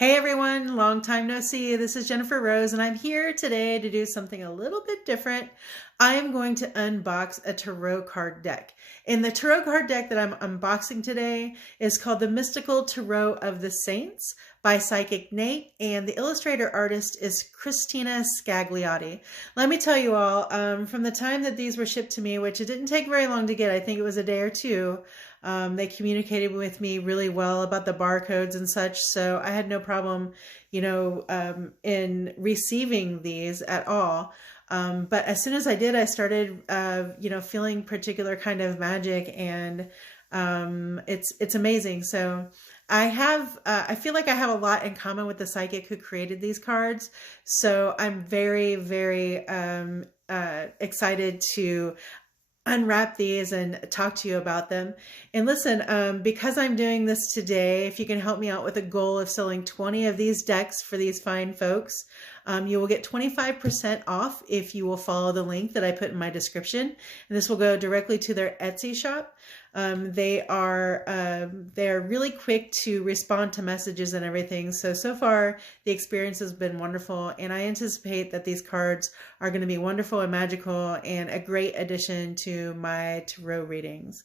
Hey everyone, long time no see. This is Jennifer Rose and I'm here today to do something a little bit different. I am going to unbox a tarot card deck. And the tarot card deck that I'm unboxing today is called The Mystical Tarot of the Saints by Psychic Nathe, and the illustrator artist is Cristina Scagliotti. Let me tell you all, from the time that these were shipped to me, which it didn't take very long to get, I think it was a day or two, they communicated with me really well about the barcodes and such, so I had no problem, in receiving these at all. But as soon as I did, I started, feeling particular kind of magic, and it's amazing. So I feel like I have a lot in common with the psychic who created these cards. So I'm very, very excited to unwrap these and talk to you about them. And listen, because I'm doing this today, if you can help me out with a goal of selling 20 of these decks for these fine folks, you will get 25% off if you will follow the link that I put in my description. And this will go directly to their Etsy shop. They are really quick to respond to messages and everything. So far the experience has been wonderful, and I anticipate that these cards are going to be wonderful and magical and a great addition to my tarot readings.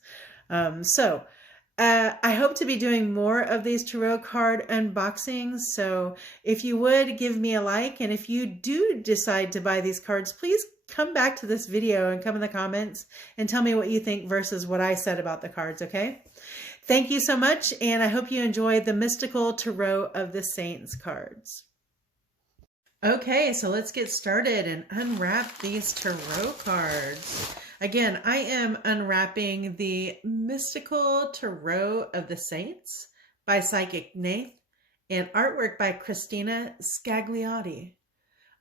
I hope to be doing more of these tarot card unboxings. So if you would give me a like, and if you do decide to buy these cards, please come back to this video and come in the comments and tell me what you think versus what I said about the cards, okay? Thank you so much, and I hope you enjoyed the Mystical Tarot of the Saints cards. Okay, so let's get started and unwrap these tarot cards. Again, I am unwrapping the Mystical Tarot of the Saints by Psychic Nathe and artwork by Cristina Scagliotti.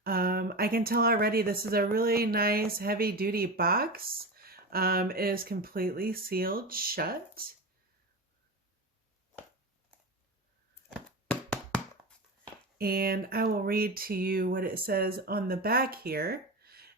I can tell already this is a really nice heavy-duty box. It is completely sealed shut. And I will read to you what it says on the back here.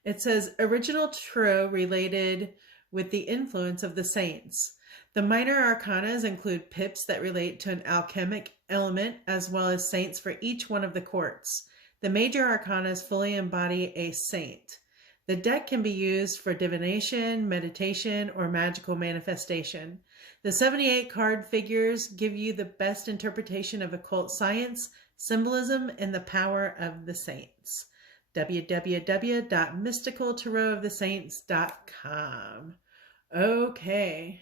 It says, original tarot related with the influence of the saints. The minor arcanas include pips that relate to an alchemic element, as well as saints for each one of the courts. The major arcanas fully embody a saint. The deck can be used for divination, meditation, or magical manifestation. The 78 card figures give you the best interpretation of occult science, symbolism, and the power of the saints. www.mysticaltarotofthesaints.com. Okay,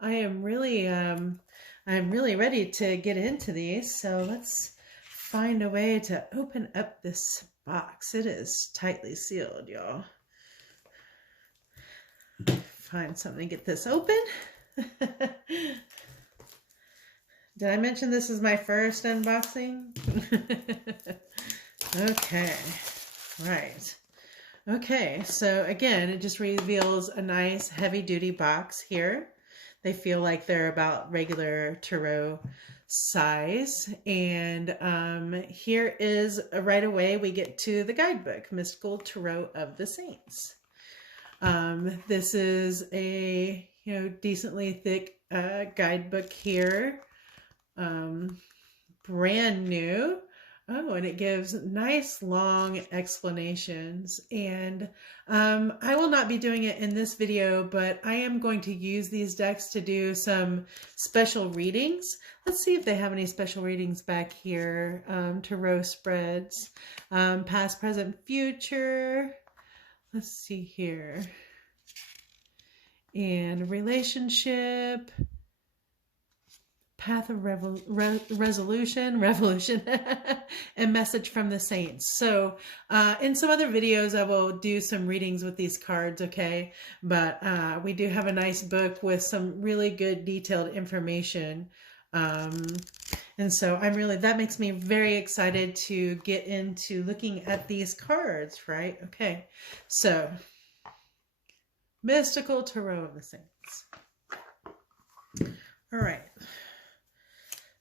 I'm really ready to get into these. So let's find a way to open up this box. It is tightly sealed, y'all. Find something to get this open. Did I mention this is my first unboxing? Okay, right. Okay, so again, it just reveals a nice heavy-duty box here. They feel like they're about regular tarot size. And here is, right away, we get to the guidebook, Mystical Tarot of the Saints. This is a, decently thick guidebook here. Brand new. Oh, and it gives nice long explanations. And I will not be doing it in this video, but I am going to use these decks to do some special readings. Let's see if they have any special readings back here. Tarot spreads, past, present, future. Let's see here. And relationship. Path of revolution, and message from the saints. So in some other videos, I will do some readings with these cards, okay? But we do have a nice book with some really good detailed information. And so that makes me very excited to get into looking at these cards, right? Okay, so Mystical Tarot of the Saints. All right.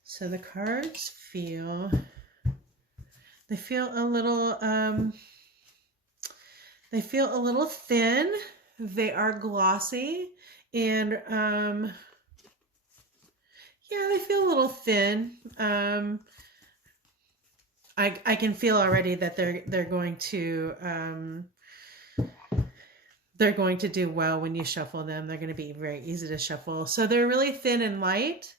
So the cards feel a little, thin. They are glossy, and yeah, they feel a little thin. I can feel already that they're going to do well when you shuffle them. They're going to be very easy to shuffle. So they're really thin and light.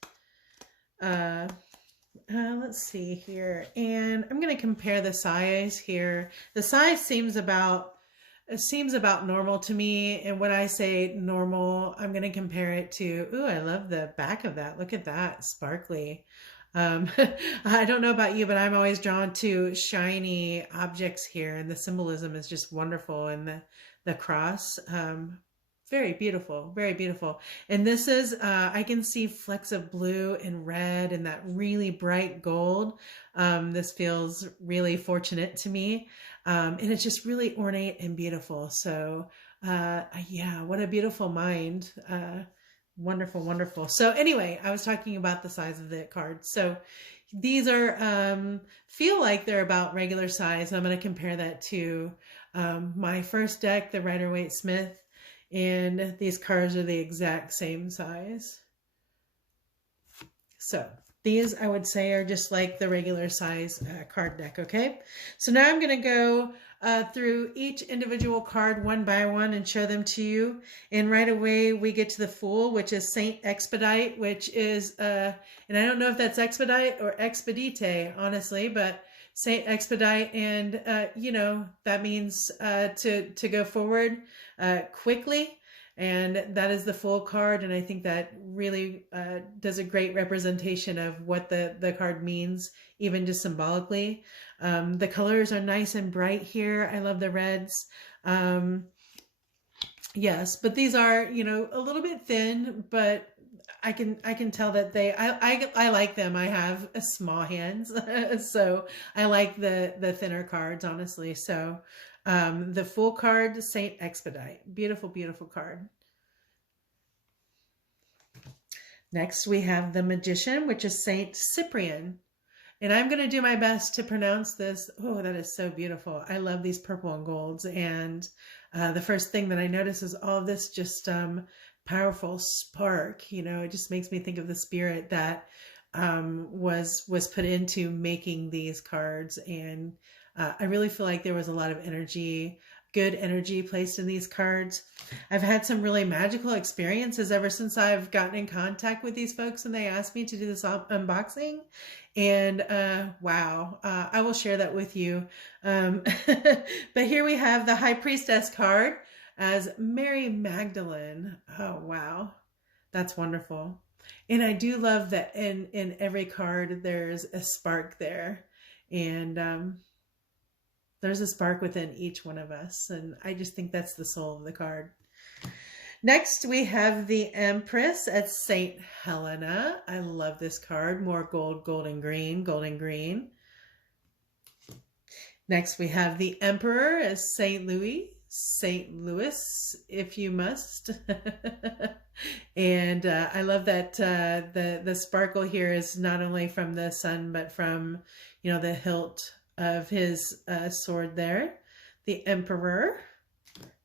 Let's see here. And I'm going to compare the size here. The size seems about normal to me. And when I say normal, I'm going to compare it to, ooh, I love the back of that. Look at that, sparkly. I don't know about you, but I'm always drawn to shiny objects here, and the symbolism is just wonderful. And the cross, very beautiful, very beautiful. And this is, I can see flecks of blue and red and that really bright gold. This feels really fortunate to me. And it's just really ornate and beautiful. So, yeah, what a beautiful mind. Wonderful, wonderful. So anyway, I was talking about the size of the cards. So these are, feel like they're about regular size. I'm going to compare that to my first deck, the Rider-Waite-Smith, and these cards are the exact same size. So these, I would say, are just like the regular size card deck, okay? So now I'm going to go through each individual card one by one and show them to you. And right away we get to the Fool, which is Saint Expedite, which is, and I don't know if that's Expedite or Expedite, honestly, but Saint Expedite, and you know, that means to go forward quickly. And that is the Fool card, and I think that really does a great representation of what the card means, even just symbolically. The colors are nice and bright here. I love the reds. Yes, but these are, you know, a little bit thin, but I can tell that I like them. I have small hands, so I like the thinner cards, honestly. So the Fool card, Saint Expedite, beautiful, beautiful card. Next we have the Magician, which is Saint Cyprian. And I'm going to do my best to pronounce this. Oh, that is so beautiful. I love these purple and golds. And the first thing that I notice is all of this just powerful spark. You know, it just makes me think of the spirit that was put into making these cards. And I really feel like there was a lot of energy, good energy placed in these cards. I've had some really magical experiences ever since I've gotten in contact with these folks and they asked me to do this unboxing. And wow, I will share that with you. But here we have the High Priestess card as Mary Magdalene. Oh, wow. That's wonderful. And I do love that in every card, there's a spark there. And there's a spark within each one of us. And I just think that's the soul of the card. Next, we have the Empress at St. Helena. I love this card. More gold, gold and green, gold and green. Next, we have the Emperor as St. Louis, if you must. And I love that the sparkle here is not only from the sun, but from, you know, the hilt of his sword there. The Emperor.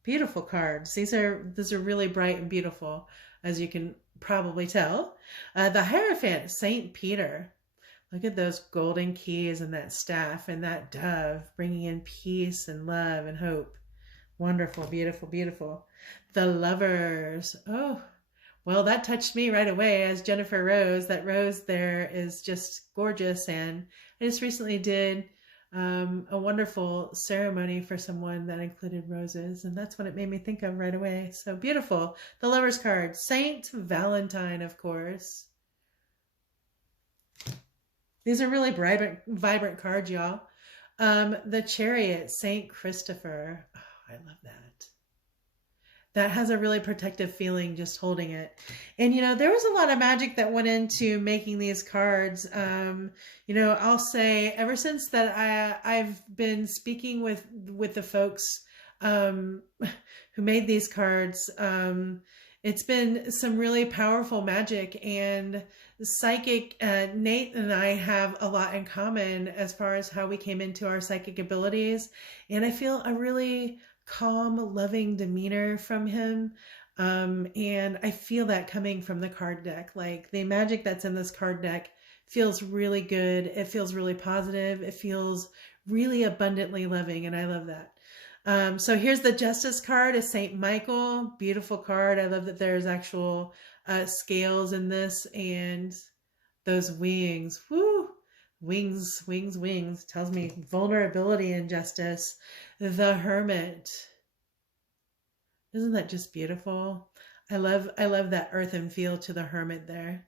Beautiful cards. These are really bright and beautiful, as you can probably tell. The Hierophant, Saint Peter. Look at those golden keys and that staff and that dove bringing in peace and love and hope. Wonderful, beautiful, beautiful. The Lovers. Oh, well, that touched me right away as Jennifer Rose. That rose there is just gorgeous. And I just recently did a wonderful ceremony for someone that included roses, and that's what it made me think of right away. So beautiful. The Lover's card, Saint Valentine, of course. These are really vibrant cards, y'all. The Chariot, Saint Christopher. Oh, I love that. That has a really protective feeling just holding it. And, you know, there was a lot of magic that went into making these cards. You know, I'll say ever since that I've been speaking with the folks who made these cards, it's been some really powerful magic. And Psychic Nathe and I have a lot in common as far as how we came into our psychic abilities. And I feel a really calm, loving demeanor from him. And I feel that coming from the card deck. Like the magic that's in this card deck feels really good. It feels really positive. It feels really abundantly loving, and I love that. So here's the Justice card, a Saint Michael. Beautiful card. I love that there's actual scales in this, and those wings. Woo! Wings, wings, wings. Tells me vulnerability and justice. The Hermit. Isn't that just beautiful? I love that earthen feel to the Hermit there.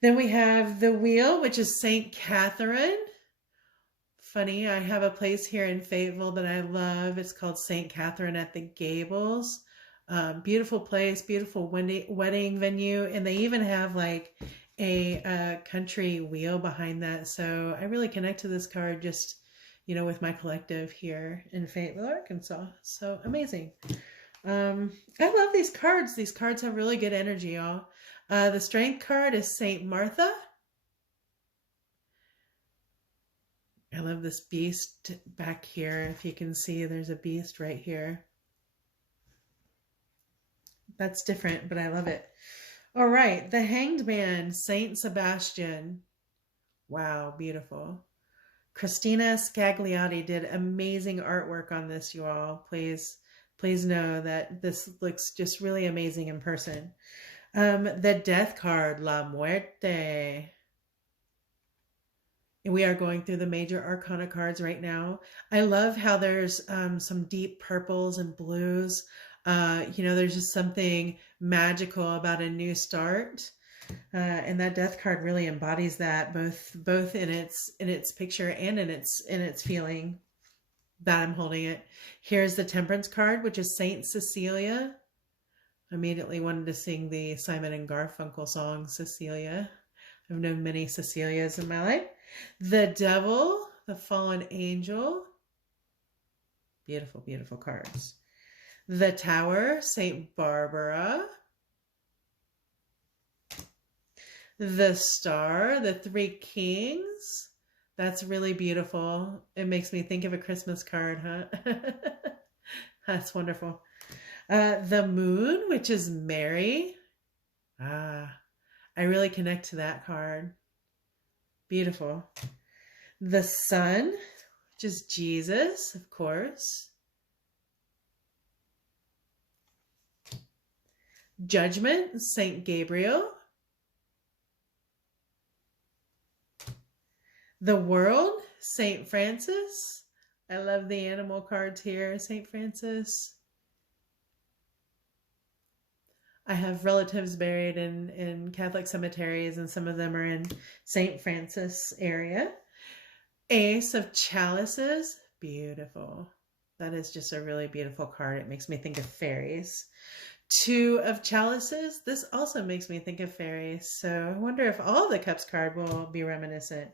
Then we have the Wheel, which is Saint Catherine. Funny, I have a place here in Fayetteville that I love. It's called Saint Catherine at the Gables. Beautiful place, beautiful wedding venue, and they even have like a country wheel behind that. So I really connect to this card just, with my collective here in Fayetteville, Arkansas. So amazing. I love these cards. These cards have really good energy, y'all. The Strength card is Saint Martha. I love this beast back here. If you can see, there's a beast right here. That's different, but I love it. All right, the Hanged Man, Saint Sebastian. Wow, beautiful. Cristina Scagliotti did amazing artwork on this, you all. Please know that this looks just really amazing in person. The Death card, La Muerte. We are going through the major arcana cards right now. I love how there's some deep purples and blues. There's just something magical about a new start. And that Death card really embodies that, both in its picture and in its feeling that I'm holding it. Here's the Temperance card, which is Saint Cecilia. I immediately wanted to sing the Simon and Garfunkel song, Cecilia. I've known many Cecilias in my life. The Devil, the Fallen Angel. Beautiful, beautiful cards. The Tower, Saint Barbara. The Star, the Three Kings. That's really beautiful. It makes me think of a Christmas card, huh? That's wonderful. The Moon, which is Mary. I really connect to that card. Beautiful. The Sun, which is Jesus, of course. Judgment, Saint Gabriel. The World, Saint Francis. I love the animal cards here, Saint Francis. I have relatives buried in Catholic cemeteries, and some of them are in St. Francis area. Ace of Chalices. Beautiful. That is just a really beautiful card. It makes me think of fairies. Two of Chalices. This also makes me think of fairies. So I wonder if all the Cups card will be reminiscent.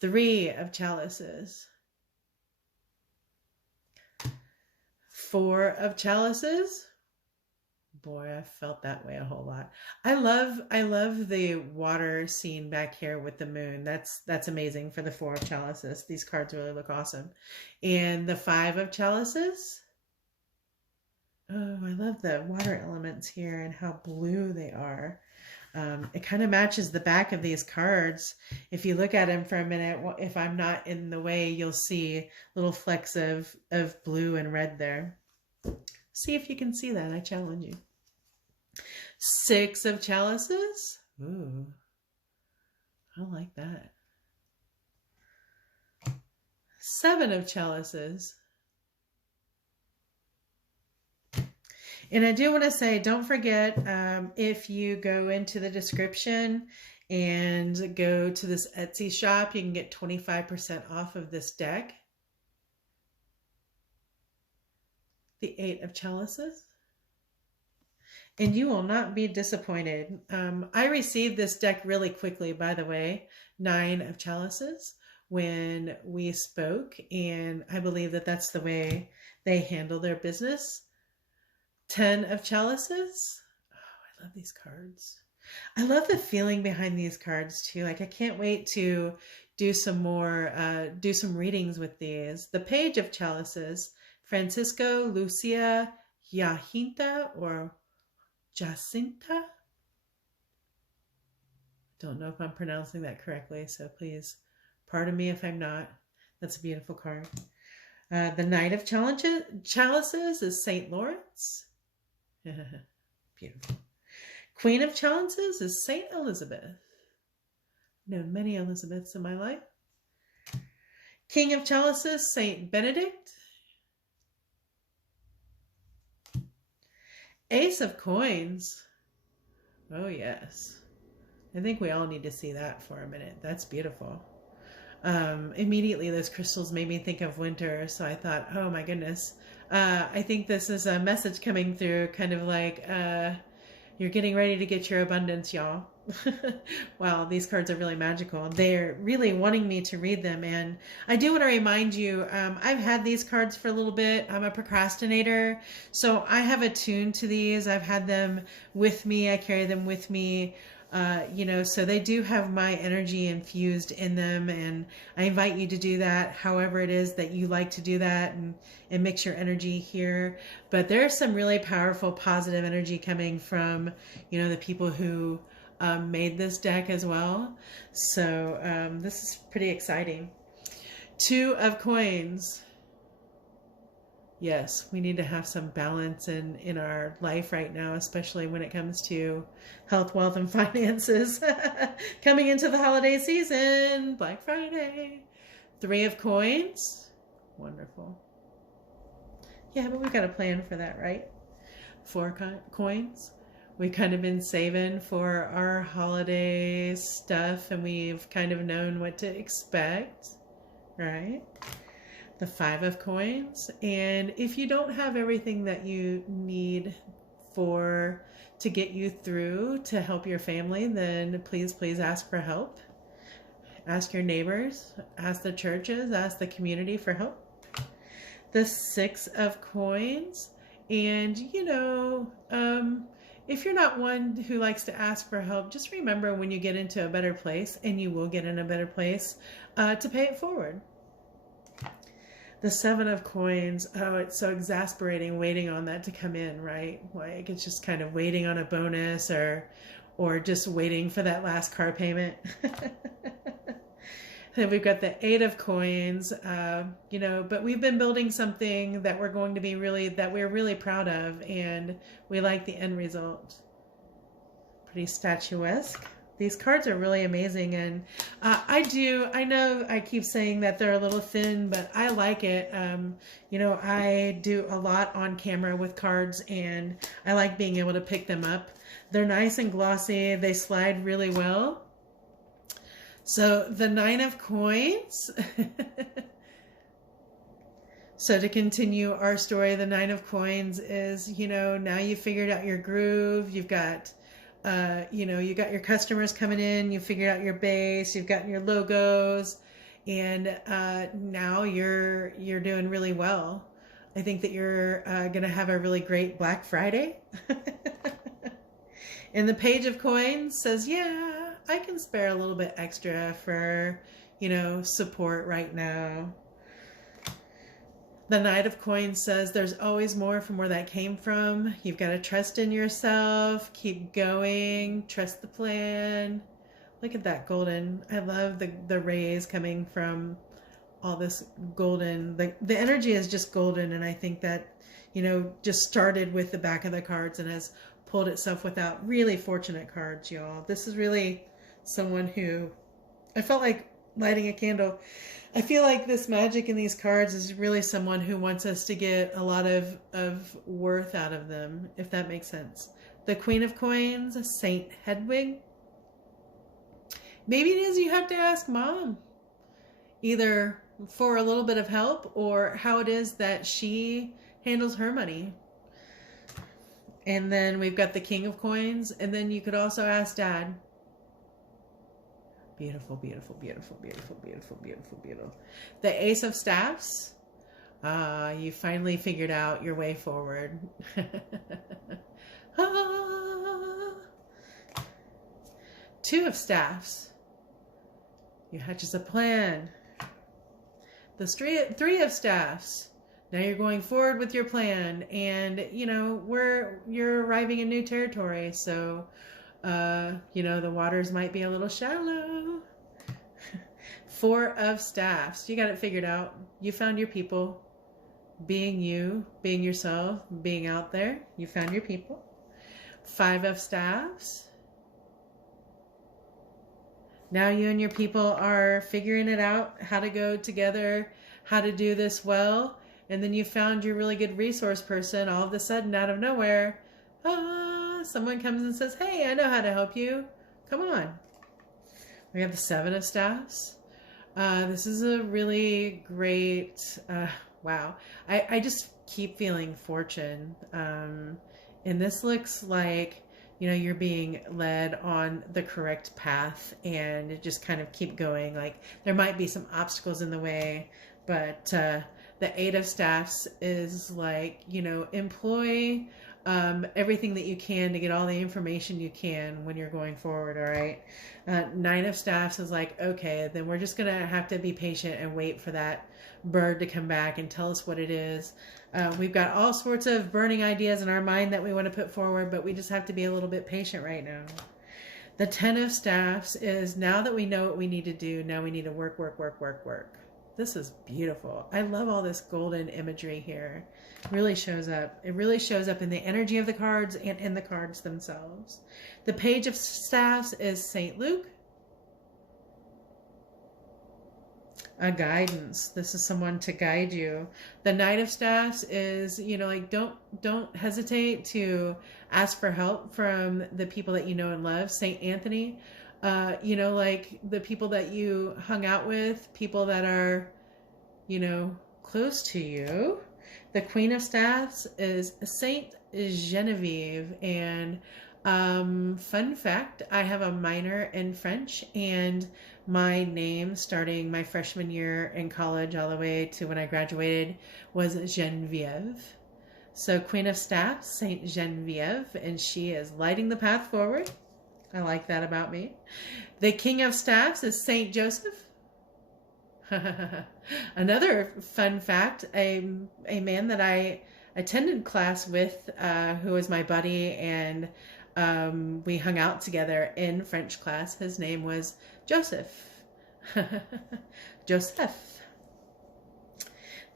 Three of Chalices. Four of Chalices. Boy, I felt that way a whole lot. I love the water scene back here with the moon. That's amazing for the Four of Chalices. These cards really look awesome. And the Five of Chalices. Oh, I love the water elements here and how blue they are. It kind of matches the back of these cards. If you look at them for a minute, if I'm not in the way, you'll see little flecks of blue and red there. See if you can see that. I challenge you. Six of Chalices. Ooh, I like that. Seven of Chalices. And I do want to say, don't forget, if you go into the description and go to this Etsy shop, you can get 25% off of this deck. The Eight of Chalices. And you will not be disappointed. I received this deck really quickly, by the way. Nine of Chalices when we spoke, and I believe that that's the way they handle their business. 10 of Chalices. Oh, I love these cards. I love the feeling behind these cards too. Like, I can't wait to do some more, do some readings with these. The Page of Chalices. Francisco, Lucia, Jacinta, or Jacinta. Don't know if I'm pronouncing that correctly, so please pardon me if I'm not. That's a beautiful card. The Knight of Chalices is St. Lawrence. Beautiful. Queen of Chalices is St. Elizabeth. I've known many Elizabeths in my life. King of Chalices, St. Benedict. Ace of Coins. Oh, yes. I think we all need to see that for a minute. That's beautiful. Immediately those crystals made me think of winter, so I thought, oh my goodness. I think this is a message coming through, kind of like you're getting ready to get your abundance, y'all. Wow, these cards are really magical. They're really wanting me to read them, and I do want to remind you, I've had these cards for a little bit. I'm a procrastinator, so I have attuned to these. I've had them with me. I carry them with me. You know, so they do have my energy infused in them, and I invite you to do that however it is that you like to do that, and mix your energy here. But there's some really powerful positive energy coming from, you know, the people who made this deck as well. So this is pretty exciting. Two of Coins. Yes, we need to have some balance in our life right now, especially when it comes to health, wealth, and finances. Coming into the holiday season, Black Friday. Three of Coins. Wonderful. Yeah, but we've got a plan for that, right? Four coins. We've kind of been saving for our holiday stuff, and we've kind of known what to expect, right? The Five of Coins. And if you don't have everything that you need to get you through to help your family, then please ask for help. Ask your neighbors, ask the churches, ask the community for help. The Six of Coins. And you know, if you're not one who likes to ask for help, just remember when you get into a better place, and you will get in a better place, to pay it forward. The Seven of Coins, oh, it's so exasperating waiting on that to come in, right? Like it's just kind of waiting on a bonus, or just waiting for that last car payment. Then we've got the Eight of Coins, you know, but we've been building something that we're going to be we're really proud of, and we like the end result. Pretty statuesque. These cards are really amazing, and I know I keep saying that they're a little thin, but I like it. You know, I do a lot on camera with cards, and I like being able to pick them up. They're nice and glossy. They slide really well. So the Nine of Coins. So to continue our story, the Nine of Coins is, you know, now you've figured out your groove. You've got you know, you got your customers coming in, you figured out your base, you've gotten your logos, and now you're doing really well. I think that you're going to have a really great Black Friday. And the Page of Coins says, yeah, I can spare a little bit extra for, you know, support right now. The Knight of Coins says there's always more from where that came from. You've got to trust in yourself, keep going, trust the plan. Look at that golden. I love the rays coming from all this golden. The energy is just golden, and I think that, you know, just started with the back of the cards and has pulled itself without. Really fortunate cards, y'all. This is really someone who, I felt like lighting a candle. I feel like this magic in these cards is really someone who wants us to get a lot of worth out of them, if that makes sense. The Queen of Coins, Saint Hedwig. Maybe it is you have to ask Mom, either for a little bit of help or how it is that she handles her money. And then we've got the King of Coins, and then you could also ask Dad. Beautiful, beautiful, beautiful, beautiful, beautiful, beautiful, beautiful. The Ace of Staffs. You finally figured out your way forward. Two of Staffs. You hatches a plan. The Three of Staffs. Now you're going forward with your plan, and you know you're arriving in new territory. So You know, the waters might be a little shallow. Four of Staffs. You got it figured out. You found your people. Being you, being yourself, being out there. You found your people. Five of Staffs. Now you and your people are figuring it out, how to go together, how to do this well. And then you found your really good resource person. All of a sudden, out of nowhere, someone comes and says, hey, I know how to help you. Come on. We have the Seven of Staffs. This is a really great, wow. I just keep feeling fortune. And this looks like, you know, you're being led on the correct path and just kind of keep going. Like there might be some obstacles in the way, but the Eight of Staffs is like, you know, employ everything that you can to get all the information you can when you're going forward. All right. Nine of Staffs is like, okay, then we're just going to have to be patient and wait for that bird to come back and tell us what it is. We've got all sorts of burning ideas in our mind that we want to put forward, but we just have to be a little bit patient right now. The Ten of Staffs is now that we know what we need to do, now we need to work. This is beautiful. I love all this golden imagery here. It really shows up. It really shows up in the energy of the cards and in the cards themselves. The Page of Staffs is St. Luke. A guidance. This is someone to guide you. The Knight of Staffs is, you know, like don't hesitate to ask for help from the people that you know and love. St. Anthony, you know, like the people that you hung out with, people that are, you know, close to you. The Queen of Staffs is Saint Genevieve. And fun fact, I have a minor in French, and my name starting my freshman year in college all the way to when I graduated was Genevieve. So Queen of Staffs, Saint Genevieve, and she is lighting the path forward. I like that about me. The King of Staffs is Saint Joseph. Another fun fact, a man that I attended class with, who was my buddy, and we hung out together in French class. His name was Joseph. Joseph.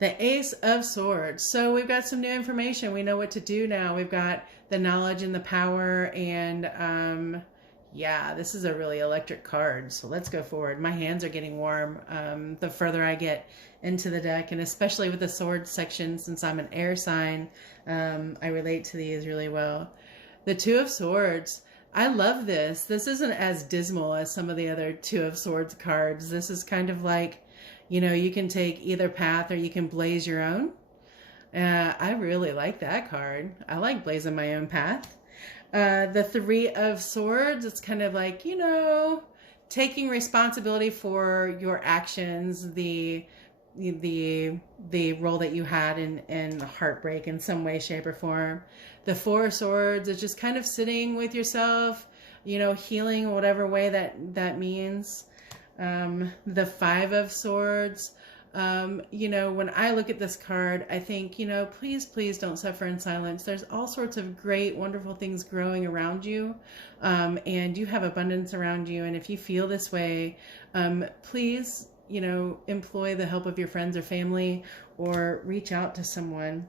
The Ace of Swords. So we've got some new information. We know what to do now. We've got the knowledge and the power, and yeah, this is a really electric card. So let's go forward. My hands are getting warm the further I get into the deck, and especially with the sword section, since I'm an air sign, I relate to these really well. The Two of Swords. I love this. This isn't as dismal as some of the other Two of Swords cards. This is kind of like, you know, you can take either path or you can blaze your own. I really like that card. I like blazing my own path. The Three of Swords, it's kind of like, you know, taking responsibility for your actions, the role that you had in heartbreak in some way, shape, or form. The Four of Swords is just kind of sitting with yourself, you know, healing whatever way that means. The Five of Swords, you know, when I look at this card, I think, you know, please don't suffer in silence. There's all sorts of great, wonderful things growing around you, and you have abundance around you. And if you feel this way, please, you know, employ the help of your friends or family, or reach out to someone.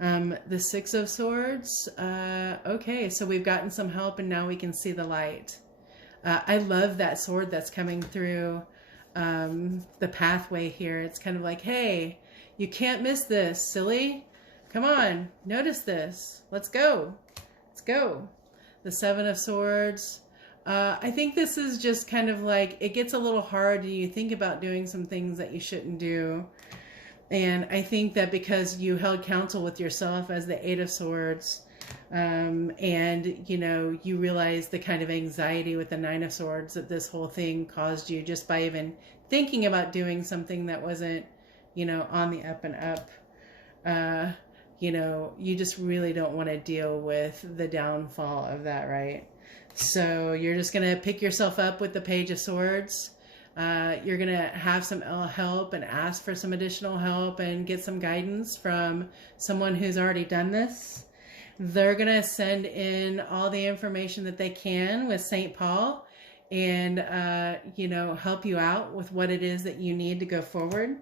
The Six of Swords, okay, so we've gotten some help and now we can see the light. I love that sword that's coming through the pathway here. It's kind of like, hey, you can't miss this, silly. Come on, notice this. Let's go. Let's go. The Seven of Swords. I think this is just kind of like, it gets a little hard and you think about doing some things that you shouldn't do. And I think that because you held counsel with yourself as the Eight of Swords, and, you know, you realize the kind of anxiety with the Nine of Swords that this whole thing caused you just by even thinking about doing something that wasn't, you know, on the up and up. You know, you just really don't want to deal with the downfall of that, right? So you're just going to pick yourself up with the Page of Swords. You're going to have some help and ask for some additional help and get some guidance from someone who's already done this. they're going to send in all the information that they can with St. Paul and, you know, help you out with what it is that you need to go forward.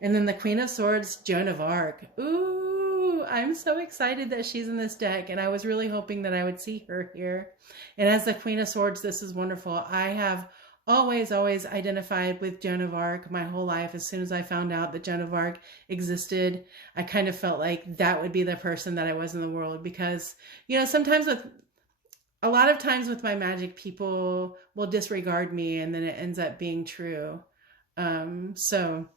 And then the Queen of Swords, Joan of Arc. Ooh, I'm so excited that she's in this deck, and I was really hoping that I would see her here. And as the Queen of Swords, this is wonderful. I have always identified with Joan of Arc my whole life. As soon as I found out that Joan of Arc existed, I kind of felt like that would be the person that I was in the world, because, you know, sometimes a lot of times with my magic, people will disregard me and then it ends up being true. So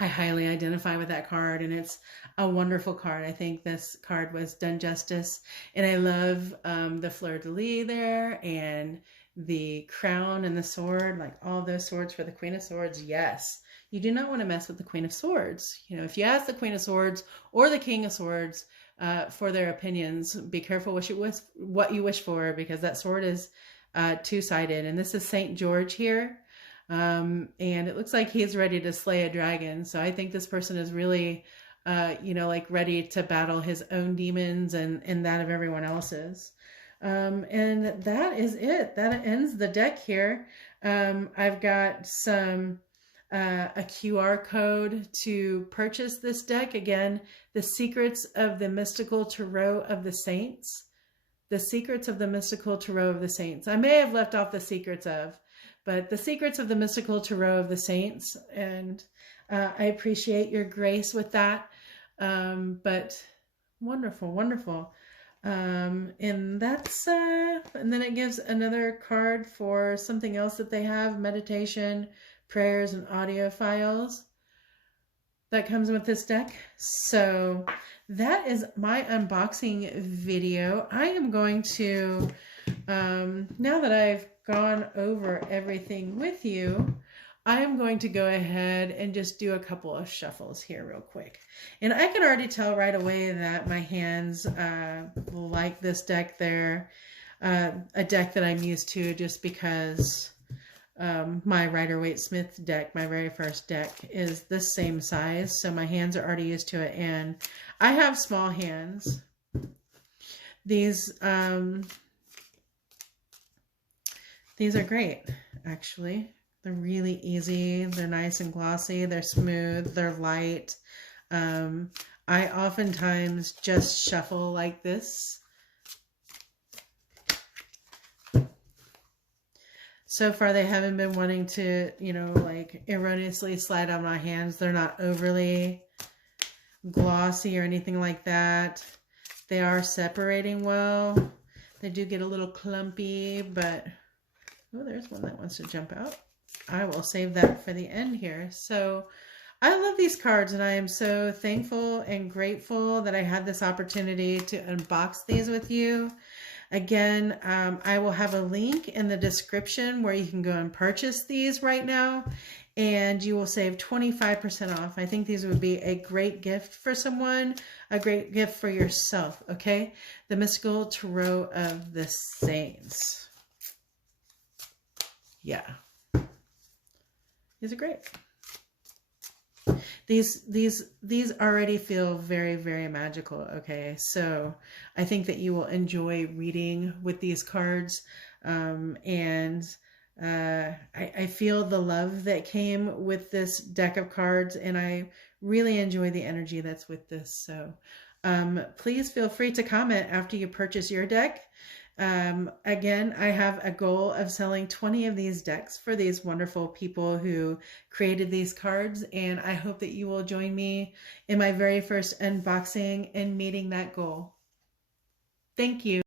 I highly identify with that card, and it's a wonderful card. I think this card was done justice, and I love the fleur-de-lis there and the crown and the sword, like all those swords for the Queen of Swords. Yes, you do not want to mess with the Queen of Swords. You know, if you ask the Queen of Swords or the King of Swords for their opinions, be careful what you wish for, because that sword is two-sided. And this is Saint George here. And it looks like he's ready to slay a dragon. So I think this person is really, you know, like ready to battle his own demons and that of everyone else's. And that is it. That ends the deck here. I've got some, a QR code to purchase this deck. Again, The Secrets of the Mystical Tarot of the Saints. The Secrets of the Mystical Tarot of the Saints. I may have left off the secrets of, but The Secrets of the Mystical Tarot of the Saints. And I appreciate your grace with that. But wonderful, wonderful. And that's, and then it gives another card for something else that they have, meditation, prayers, and audio files that comes with this deck. So that is my unboxing video. I am going to, now that I've gone over everything with you, I am going to go ahead and just do a couple of shuffles here real quick. And I can already tell right away that my hands like this deck. They're a deck that I'm used to, just because my Rider-Waite-Smith deck, my very first deck, is the same size. So my hands are already used to it. And I have small hands. These are great, actually. They're really easy. They're nice and glossy. They're smooth. They're light. I oftentimes just shuffle like this. So far, they haven't been wanting to, you know, like erroneously slide on my hands. They're not overly glossy or anything like that. They are separating well. They do get a little clumpy, but oh, there's one that wants to jump out. I will save that for the end here. So I love these cards, and I am so thankful and grateful that I had this opportunity to unbox these with you. Again, I will have a link in the description where you can go and purchase these right now, and you will save 25% off. I think these would be a great gift for someone, a great gift for yourself, okay? The Mystical Tarot of the Saints. Yeah. These are great. These already feel very, very magical. Okay, so I think that you will enjoy reading with these cards, and I feel the love that came with this deck of cards, and I really enjoy the energy that's with this. So please feel free to comment after you purchase your deck. Again, I have a goal of selling 20 of these decks for these wonderful people who created these cards, and I hope that you will join me in my very first unboxing and meeting that goal. Thank you.